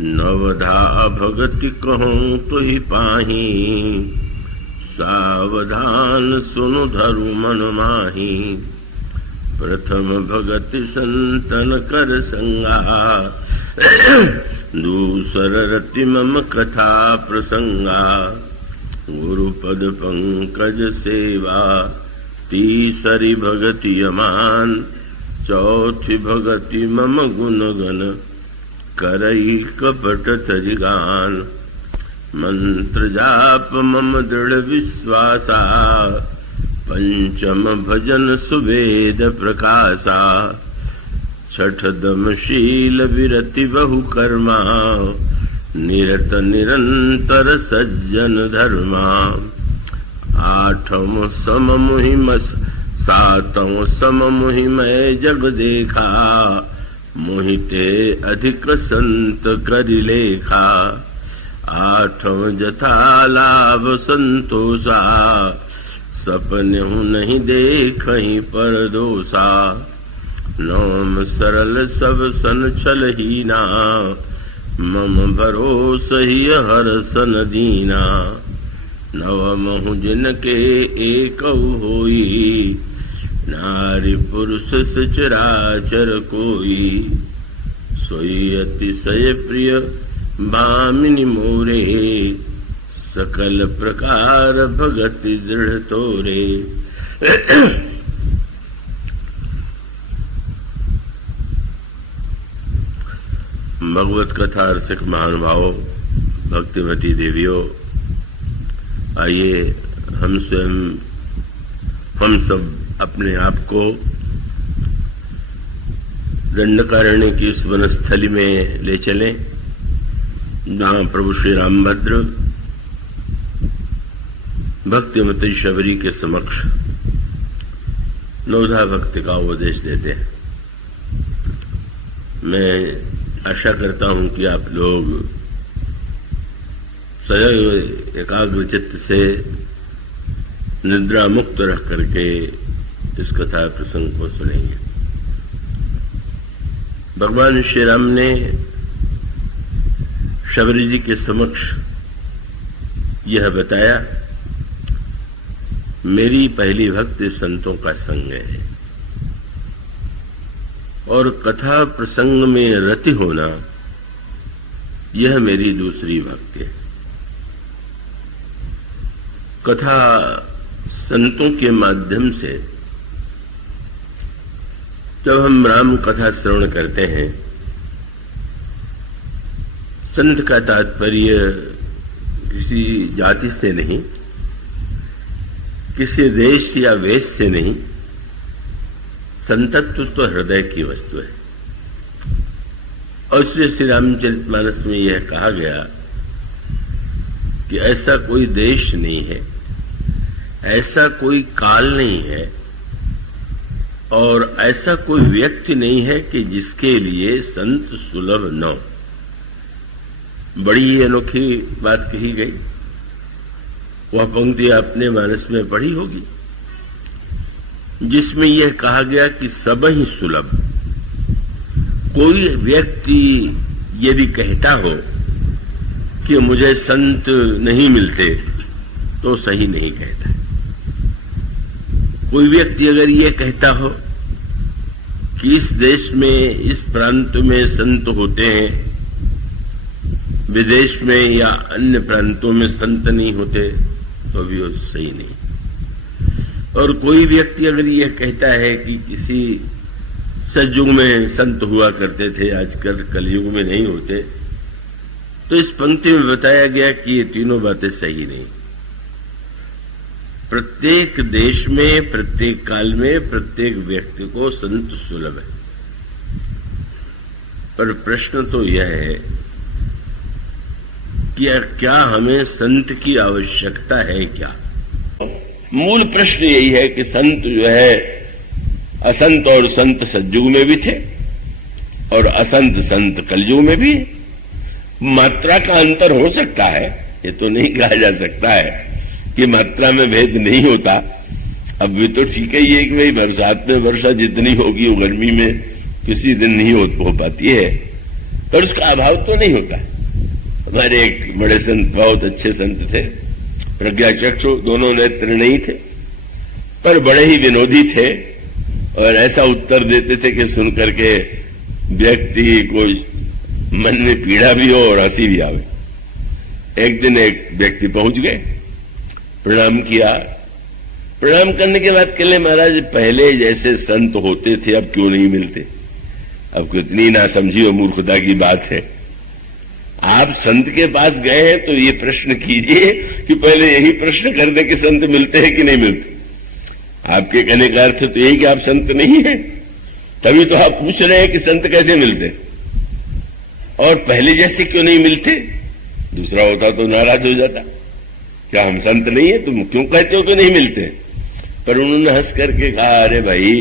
नवधा भगति कहूँ तो ही पाही, सावधान सुनु धरु मन माही। प्रथम भगति संतन कर संगा, दूसर रति मम कथा प्रसंगा। गुरुपद पंकज सेवा, तीसरी भगति अमान। चौथी भगति मम गुण गण, करई कपट तरिगान। मंत्र जाप मम दृढ़ विश्वासा, पंचम भजन सुवेद प्रकाशा। छठ दम शील विरति बहु कर्मा, निरत निरंतर सज्जन धर्मा। आठम सम मुहिम, सातम सम मुहिमय जग देखा। मोहिते अधिक संत करि लेखा, आठम जथा लाभ संतोषा। सपने हूँ नहीं देखहीं पर दोषा। नवम सरल सब सन छल हीना, मम भरोस ही हर सन दीना। नवम हूँ जिनके एक होई, नारी पुरुष सचराचर कोई। सोई अतिशय प्रिय भामिनी मोरे, सकल प्रकार भगति दृढ़ तोरे। भगवत कथा रसिक महानुभावों, भक्तिमती देवियों, आइए हम स्वयं, हम सब अपने आप को दंडकारण्य की इस वनस्थली में ले चलें, जहाँ प्रभु श्री रामभद्र भक्तिमती शबरी के समक्ष नवधा भक्ति का उपदेश देते हैं। मैं आशा करता हूं कि आप लोग सदैव एकाग्र चित्त से निद्रा मुक्त रह करके इस कथा प्रसंग को सुनेंगे। भगवान श्री राम ने शबरी जी के समक्ष यह बताया, मेरी पहली भक्ति संतों का संग है और कथा प्रसंग में रति होना, यह मेरी दूसरी भक्ति है। कथा संतों के माध्यम से जब हम राम कथा श्रवण करते हैं, संत का तात्पर्य किसी जाति से नहीं, किसी देश या वेश से नहीं, संतत्व तो हृदय की वस्तु है। और इसलिए श्री रामचरितमानस में यह कहा गया कि ऐसा कोई देश नहीं है, ऐसा कोई काल नहीं है और ऐसा कोई व्यक्ति नहीं है कि जिसके लिए संत सुलभ न हो। बड़ी अनोखी बात कही गई। वह पंक्ति आपने मानस में पढ़ी होगी, जिसमें यह कहा गया कि सब ही सुलभ। कोई व्यक्ति यदि कहता हो कि मुझे संत नहीं मिलते, तो सही नहीं कहता। कोई व्यक्ति अगर यह कहता हो कि इस देश में, इस प्रांत में संत होते हैं, विदेश में या अन्य प्रांतों में संत नहीं होते, तो भी वो सही नहीं। और कोई व्यक्ति अगर यह कहता है कि किसी सतयुग में संत हुआ करते थे, आजकल कलयुग में नहीं होते, तो इस पंक्ति में बताया गया कि ये तीनों बातें सही नहीं। प्रत्येक देश में, प्रत्येक काल में, प्रत्येक व्यक्ति को संत सुलभ है। पर प्रश्न तो यह है कि क्या हमें संत की आवश्यकता है क्या? मूल प्रश्न यही है कि संत जो है, असंत और संत सतयुग में भी थे और असंत संत कलयुग में भी। मात्रा का अंतर हो सकता है, ये तो नहीं कहा जा सकता है कि मात्रा में भेद नहीं होता। अब भी तो ठीक है ये कि भाई बरसात में वर्षा जितनी होगी वो गर्मी में किसी दिन नहीं हो पाती है। पर उसका अभाव तो नहीं होता। हमारे एक बड़े संत, बहुत अच्छे संत थे, प्रज्ञाचक्षु, दोनों नेत्र नहीं थे, पर बड़े ही विनोदी थे और ऐसा उत्तर देते थे कि सुनकर के व्यक्ति को मन में पीड़ा भी हो और हंसी भी आवे। एक दिन एक व्यक्ति पहुंच गए, प्रणाम किया। प्रणाम करने के बाद कहले, महाराज पहले जैसे संत होते थे अब क्यों नहीं मिलते? अब कितनी नासमझी और मूर्खता की बात है। आप संत के पास गए हैं तो ये प्रश्न कीजिए कि पहले यही प्रश्न कर दे कि संत मिलते हैं कि नहीं मिलते। आपके कहने का अर्थ तो यही कि आप संत नहीं हैं, तभी तो आप पूछ रहे हैं कि संत कैसे मिलते और पहले जैसे क्यों नहीं मिलते। दूसरा होता तो नाराज हो जाता, क्या हम संत नहीं है, तुम क्यों कहते हो कि नहीं मिलते? पर उन्होंने हंस करके कहा, अरे भाई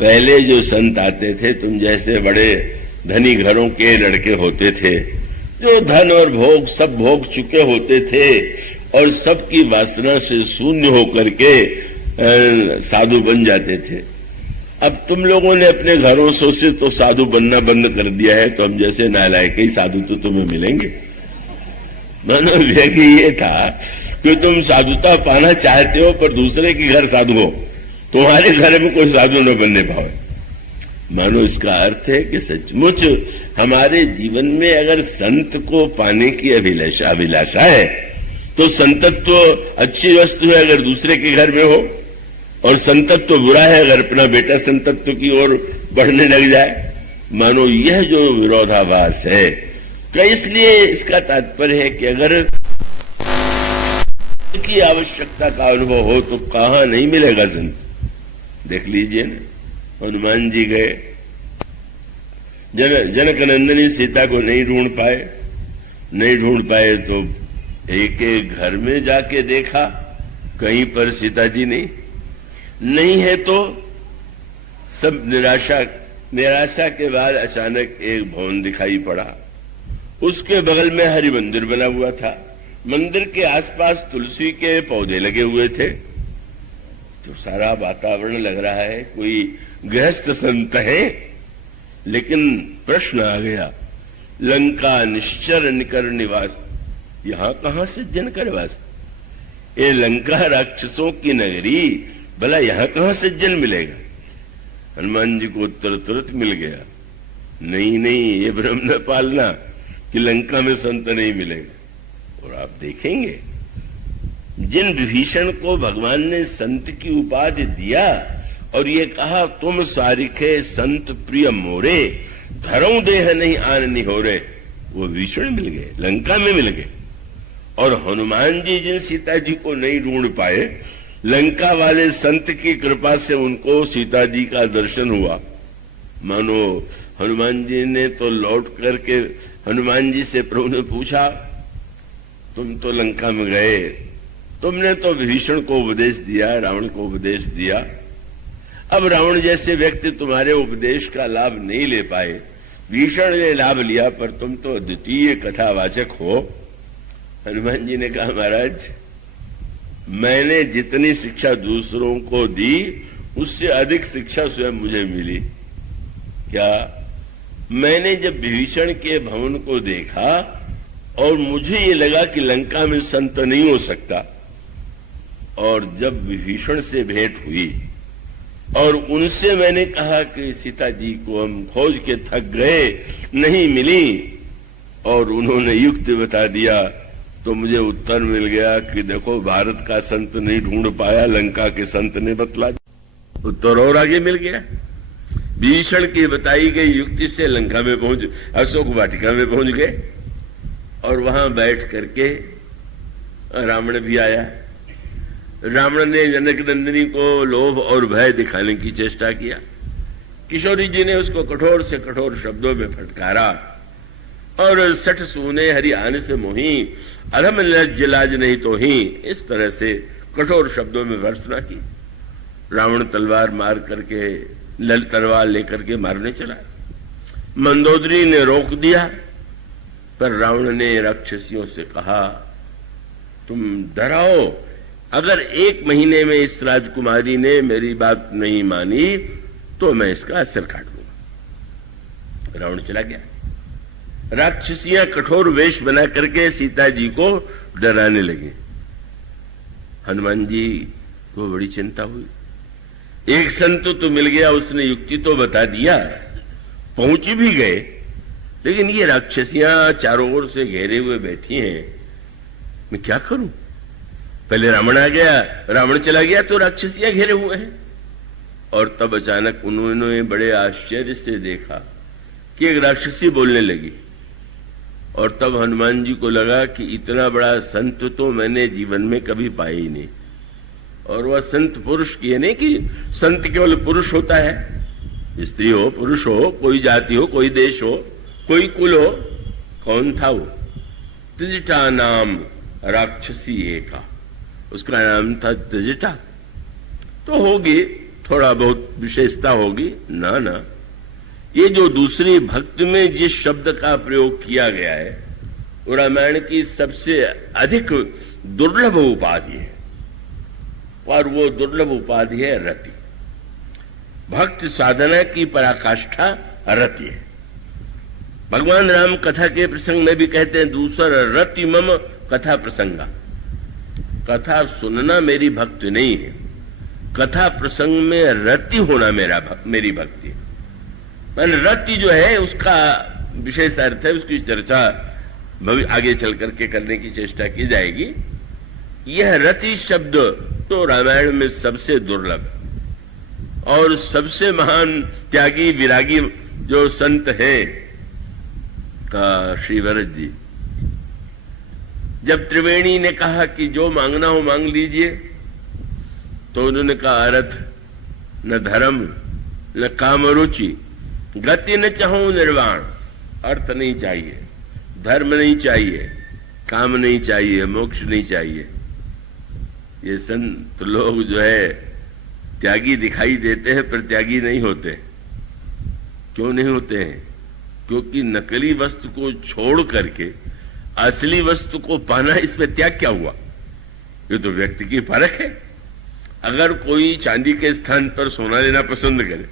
पहले जो संत आते थे तुम जैसे बड़े धनी घरों के लड़के होते थे, जो धन और भोग सब भोग चुके होते थे और सबकी वासना से शून्य होकर के साधु बन जाते थे। अब तुम लोगों ने अपने घरों से तो साधु बनना बंद कर दिया है, तो हम जैसे नालायक ही साधु तो तुम्हें मिलेंगे। मनोव्यय ये था कि तुम साधुता पाना चाहते हो पर दूसरे के घर साधु हो, तुम्हारे घर में कोई साधु न बनने पाए। मानो इसका अर्थ है कि सचमुच हमारे जीवन में अगर संत को पाने की अभिलाषा है तो संतत्व तो अच्छी वस्तु है अगर दूसरे के घर में हो, और संतत्व तो बुरा है अगर अपना बेटा संतत्व की ओर बढ़ने लग जाए। मानो यह जो विरोधाभास है, तो इसलिए इसका तात्पर्य है कि अगर की आवश्यकता का अनुभव हो तो कहां नहीं मिलेगा संत। देख लीजिए ना, हनुमान जी गए, जनक नंदिनी सीता को नहीं ढूंढ पाए तो एक एक घर में जाके देखा, कहीं पर सीता जी नहीं है तो सब निराशा के बाद अचानक एक भवन दिखाई पड़ा। उसके बगल में हरि मंदिर बना हुआ था, मंदिर के आसपास तुलसी के पौधे लगे हुए थे, तो सारा वातावरण लग रहा है कोई गृहस्थ संत है। लेकिन प्रश्न आ गया, लंका निश्चर निकर निवास, यहां कहां सज्जन का निवास? ये लंका राक्षसों की नगरी, भला यहां कहां सज्जन मिलेगा? हनुमान जी को उत्तर तुरंत मिल गया, नहीं ये भ्रम न पालना कि लंका में संत नहीं मिलेगा। और आप देखेंगे जिन विभीषण को भगवान ने संत की उपाधि दिया और ये कहा, तुम सारिखे संत प्रिय मोरे, धरों देह नहीं आन निहोरे, वो विभीषण मिल गए, लंका में मिल गए। और हनुमान जी जिन सीता जी को नहीं ढूंढ पाए, लंका वाले संत की कृपा से उनको सीता जी का दर्शन हुआ। मानो हनुमान जी ने तो लौट करके हनुमान जी से प्रभु ने पूछा, तुम तो लंका में गए, तुमने तो विभीषण को उपदेश दिया, रावण को उपदेश दिया, अब रावण जैसे व्यक्ति तुम्हारे उपदेश का लाभ नहीं ले पाए, विभीषण ने लाभ लिया, पर तुम तो द्वितीय कथावाचक हो। हनुमान जी ने कहा, महाराज मैंने जितनी शिक्षा दूसरों को दी उससे अधिक शिक्षा स्वयं मुझे मिली। क्या? मैंने जब विभीषण के भवन को देखा और मुझे ये लगा कि लंका में संत नहीं हो सकता, और जब विभीषण से भेंट हुई और उनसे मैंने कहा कि सीता जी को हम खोज के थक गए, नहीं मिली, और उन्होंने युक्ति बता दिया, तो मुझे उत्तर मिल गया कि देखो भारत का संत नहीं ढूंढ पाया, लंका के संत ने बतला दिया। उत्तर और आगे मिल गया, विभीषण की बताई गई युक्ति से लंका में पहुंच, अशोक वाटिका में पहुंच गए, और वहां बैठ करके रावण भी आया। रावण ने जनक नंदिनी को लोभ और भय दिखाने की चेष्टा किया। किशोरी जी ने उसको कठोर से कठोर शब्दों में फटकारा और सठ सूने हरि आने से मोही, अधम लज्ज लाज नहीं तो ही, इस तरह से कठोर शब्दों में भर्त्सना की। रावण तलवार मार करके तलवार लेकर के मारने चला। मंदोदरी ने रोक दिया, पर रावण ने राक्षसियों से कहा, तुम डराओ, अगर 1 महीने में इस राजकुमारी ने मेरी बात नहीं मानी तो मैं इसका सिर काट दूंगा। रावण चला गया। राक्षसियां कठोर वेश बना करके सीता जी को डराने लगे। हनुमान जी को बड़ी चिंता हुई। एक संत तो मिल गया, उसने युक्ति तो बता दिया, पहुंच भी गए, लेकिन ये राक्षसियां चारों ओर से घेरे हुए बैठी हैं, मैं क्या करूं? पहले रावण आ गया, रावण चला गया तो राक्षसियां घेरे हुए हैं। और तब अचानक उन्होंने बड़े आश्चर्य से देखा कि एक राक्षसी बोलने लगी। और तब हनुमान जी को लगा कि इतना बड़ा संत तो मैंने जीवन में कभी पाया ही नहीं। और वह संत पुरुष की है, नहीं कि संत केवल पुरुष होता है, स्त्री हो, पुरुष हो, कोई जाति हो, कोई देश हो, कोई कुल हो। कौन था वो? त्रिजटा नाम राक्षसी एका, उसका नाम था त्रिजटा। तो होगी, थोड़ा बहुत विशेषता होगी ना ना। ये जो दूसरी भक्ति में जिस शब्द का प्रयोग किया गया है वो रामायण की सबसे अधिक दुर्लभ उपाधि है, और वो दुर्लभ उपाधि है रति। भक्ति साधना की पराकाष्ठा रति है। भगवान राम कथा के प्रसंग में भी कहते हैं, दूसरा रति मम कथा प्रसंगा। कथा सुनना मेरी भक्ति नहीं है, कथा प्रसंग में रति होना मेरी भक्ति है। मैंने रति जो है उसका विशेष अर्थ है, उसकी चर्चा आगे चल करके करने की चेष्टा की जाएगी। यह रति शब्द तो रामायण में सबसे दुर्लभ और सबसे महान त्यागी विरागी जो संत हैं श्री भरत जी। जब त्रिवेणी ने कहा कि जो मांगना हो मांग लीजिए, तो उन्होंने कहा अर्थ न धर्म न काम रुचि, गति न चाहूं निर्वाण। अर्थ नहीं चाहिए, धर्म नहीं चाहिए, काम नहीं चाहिए, मोक्ष नहीं चाहिए। ये संत लोग जो है त्यागी दिखाई देते हैं पर त्यागी नहीं होते। क्यों नहीं होते हैं? क्योंकि नकली वस्तु को छोड़ करके असली वस्तु को पाना, इसमें त्याग क्या हुआ? ये तो व्यक्ति की फर्क है। अगर कोई चांदी के स्थान पर सोना लेना पसंद करे,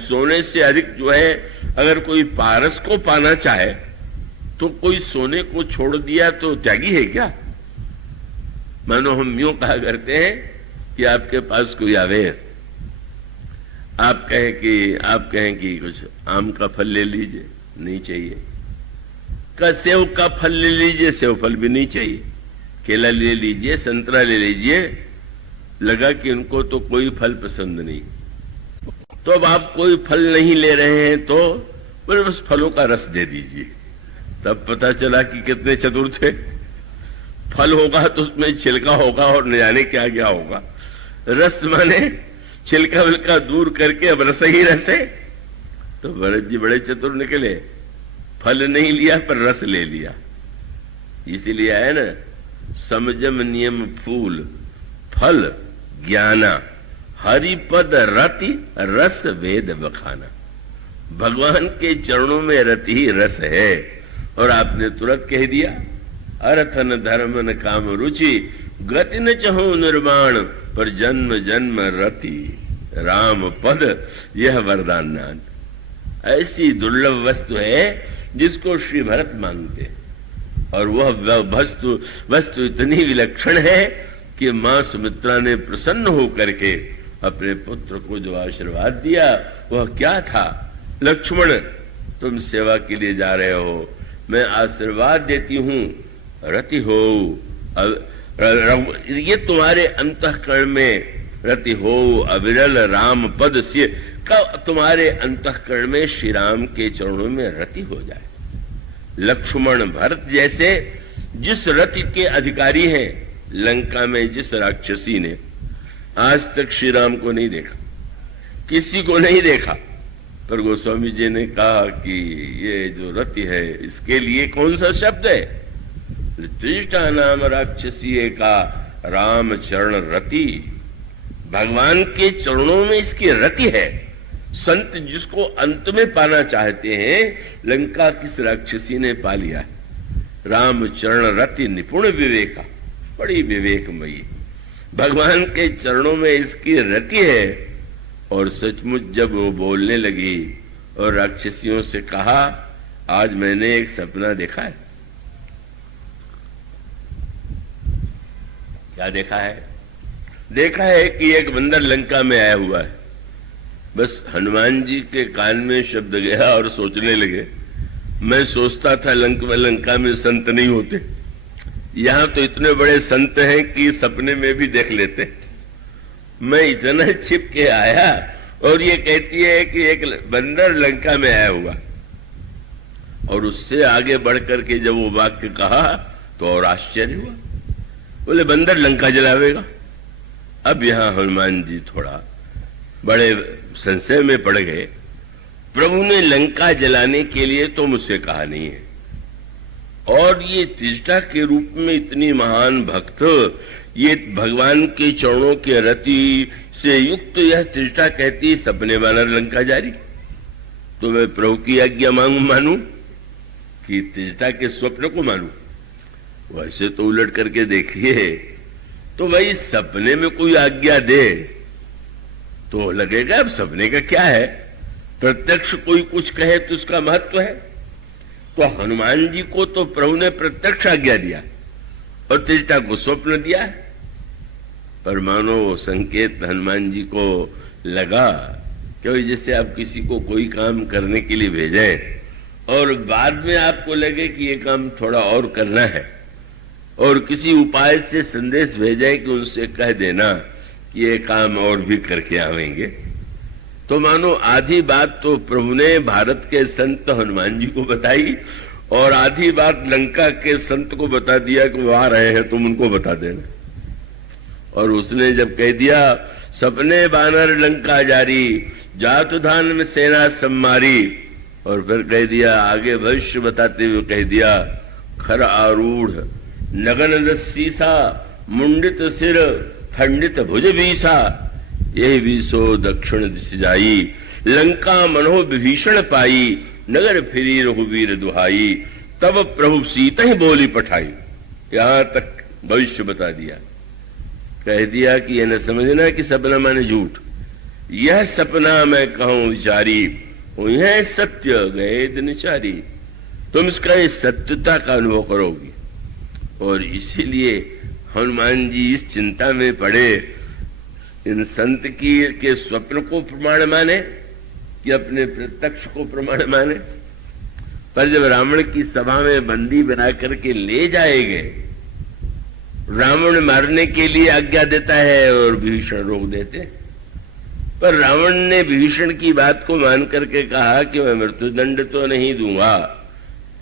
सोने से अधिक जो है अगर कोई पारस को पाना चाहे, तो कोई सोने को छोड़ दिया तो त्यागी है क्या? मानो हम यूं कहा करते हैं कि आपके पास कोई आवे, आप कहें कि कुछ आम का फल ले लीजिए, नहीं चाहिए। सेव का फल ले लीजिए, सेव फल भी नहीं चाहिए। केला ले लीजिए, संतरा ले लीजिए, लगा कि उनको तो कोई फल पसंद नहीं। तो अब आप कोई फल नहीं ले रहे हैं तो बोले बस फलों का रस दे दीजिए। तब पता चला कि कितने चतुर थे। फल होगा तो उसमें छिलका होगा और न जाने क्या क्या होगा। रस माने छिलका विलका दूर करके अब रस ही रस है। तो भरत जी बड़े चतुर निकले, फल नहीं लिया पर रस ले लिया। इसीलिए है ना, समजम नियम फूल फल ज्ञाना, हरिपद रति रस वेद बखाना। भगवान के चरणों में रति ही रस है। और आपने तुरंत कह दिया, अर्थ न धर्म न काम रुचि, गति न चाहूं निर्वाण, पर जन्म जन्म रति राम पद यह वरदान नान। ऐसी दुर्लभ वस्तु है जिसको श्री भरत मांगते, और वह वस्तु इतनी विलक्षण है कि मां सुमित्रा ने प्रसन्न होकर के अपने पुत्र को जो आशीर्वाद दिया वह क्या था? लक्ष्मण, तुम सेवा के लिए जा रहे हो, मैं आशीर्वाद देती हूं, रति हो। ये तुम्हारे अंतःकरण में रति हो, अविरल राम पद से तुम्हारे अंतःकरण में श्री राम के चरणों में रति हो जाए। लक्ष्मण भरत जैसे जिस रति के अधिकारी हैं, लंका में जिस राक्षसी ने आज तक श्री राम को नहीं देखा, किसी को नहीं देखा, पर गोस्वामी जी ने कहा कि ये जो रति है इसके लिए कौन सा शब्द है? त्रिष्टा नाम राक्षसी का राम चरण रति। भगवान के चरणों में इसकी रति है। संत जिसको अंत में पाना चाहते हैं, लंका किस राक्षसी ने पा लिया। राम चरण रति निपुण विवेका, बड़ी विवेकमयी। भगवान के चरणों में इसकी रति है। और सचमुच जब वो बोलने लगी और राक्षसियों से कहा, आज मैंने एक सपना देखा है। क्या देखा है? देखा है कि एक बंदर लंका में आया हुआ है। बस हनुमान जी के कान में शब्द गया और सोचने लगे, मैं सोचता था लंका में संत नहीं होते, यहां तो इतने बड़े संत हैं कि सपने में भी देख लेते। मैं इतना छिप के आया और ये कहती है कि एक बंदर लंका में आया हुआ। और उससे आगे बढ़कर के जब वो वाक्य कहा तो और आश्चर्य हुआ। बोले बंदर लंका जलावेगा। अब यहां हनुमान जी थोड़ा बड़े संशय में पड़ गए। प्रभु ने लंका जलाने के लिए तो मुझसे कहा नहीं है, और ये त्रिजटा के रूप में इतनी महान भक्त, ये भगवान के चरणों के रति से युक्त यह त्रिजटा कहती सपने वानर लंका जारी। तो मैं प्रभु की आज्ञा मानूं कि त्रिजटा के स्वप्न को मानूं? वैसे तो उलट करके देखिए तो भाई सपने में कोई आज्ञा दे तो लगेगा अब सपने का क्या है, प्रत्यक्ष कोई कुछ कहे तो उसका महत्व है। तो हनुमान जी को तो प्रभु ने प्रत्यक्ष आज्ञा दिया और त्रिजटा को स्वप्न दिया है। पर मानो संकेत हनुमान जी को लगा कि जैसे आप किसी को कोई काम करने के लिए भेजें और बाद में आपको लगे कि ये काम थोड़ा और करना है, और किसी उपाय से संदेश भेजे कि उनसे कह देना कि ये काम और भी करके आवेंगे। तो मानो आधी बात तो प्रभु ने भारत के संत हनुमान जी को बताई और आधी बात लंका के संत को बता दिया कि वो आ रहे हैं, तुम उनको बता देना। और उसने जब कह दिया सपने बानर लंका जारी, जातु धान में सेना सम्मारी, और फिर कह दिया आगे भविष्य बताते हुए कह दिया खर आरूढ़ नगन रस्सीसा, मुंडित सिर खंडित भुज बीसा, यही बीसो दक्षिण दिश जाई, लंका मनोह विभीषण पाई, नगर फिरी रघुवीर दुहाई, तब प्रभु सीता ही बोली पठाई। यहां तक भविष्य बता दिया। कह दिया कि यह न समझना कि सपना माने झूठ, यह सपना मैं कहूं विचारी, यह सत्य गए दिनचारी। तुम इसका इस सत्यता का अनुभव करोगी। और इसीलिए हनुमान जी इस चिंता में पड़े, इन संत की के स्वप्न को प्रमाण माने कि अपने प्रत्यक्ष को प्रमाण माने। पर जब रावण की सभा में बंदी बना करके ले जाए गए, रावण मारने के लिए आज्ञा देता है और विभीषण रोक देते हैं। पर रावण ने विभीषण की बात को मान करके कहा कि मैं मृत्युदंड तो नहीं दूंगा,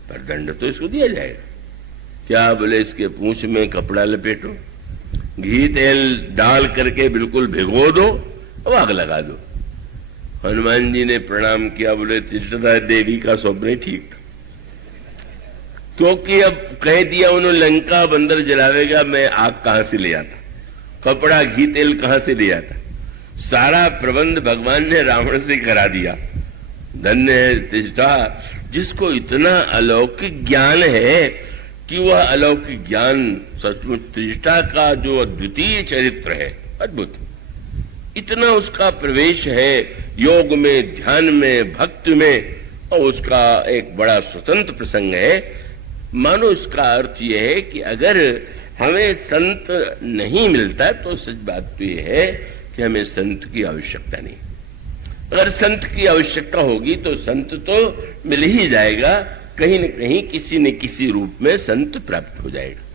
पर दंड तो इसको दिया जाएगा। क्या? बोले इसके पूंछ में कपड़ा लपेटो, घी तेल डाल करके बिल्कुल भिगो दो और आग लगा दो। हनुमान जी ने प्रणाम किया, बोले त्रिजटा देवी का स्वप्न ठीक था, क्योंकि अब कह दिया उन्होंने लंका बंदर जलावेगा, मैं आग कहां से ले आता, कपड़ा घी तेल कहां से ले आता। सारा प्रबंध भगवान ने रावण से करा दिया। धन्य है त्रिजटा जिसको इतना अलौकिक ज्ञान है कि वह अलौकिक ज्ञान सचमुच त्रिजटा का जो अद्वितीय चरित्र है, अद्भुत, इतना उसका प्रवेश है योग में, ध्यान में, भक्ति में, और उसका एक बड़ा स्वतंत्र प्रसंग है। मानो इसका अर्थ यह है कि अगर हमें संत नहीं मिलता तो सच बात तो यह है कि हमें संत की आवश्यकता नहीं। अगर संत की आवश्यकता होगी तो संत तो मिल ही जाएगा, कहीं न कहीं किसी न किसी रूप में संत प्राप्त हो जाएगा।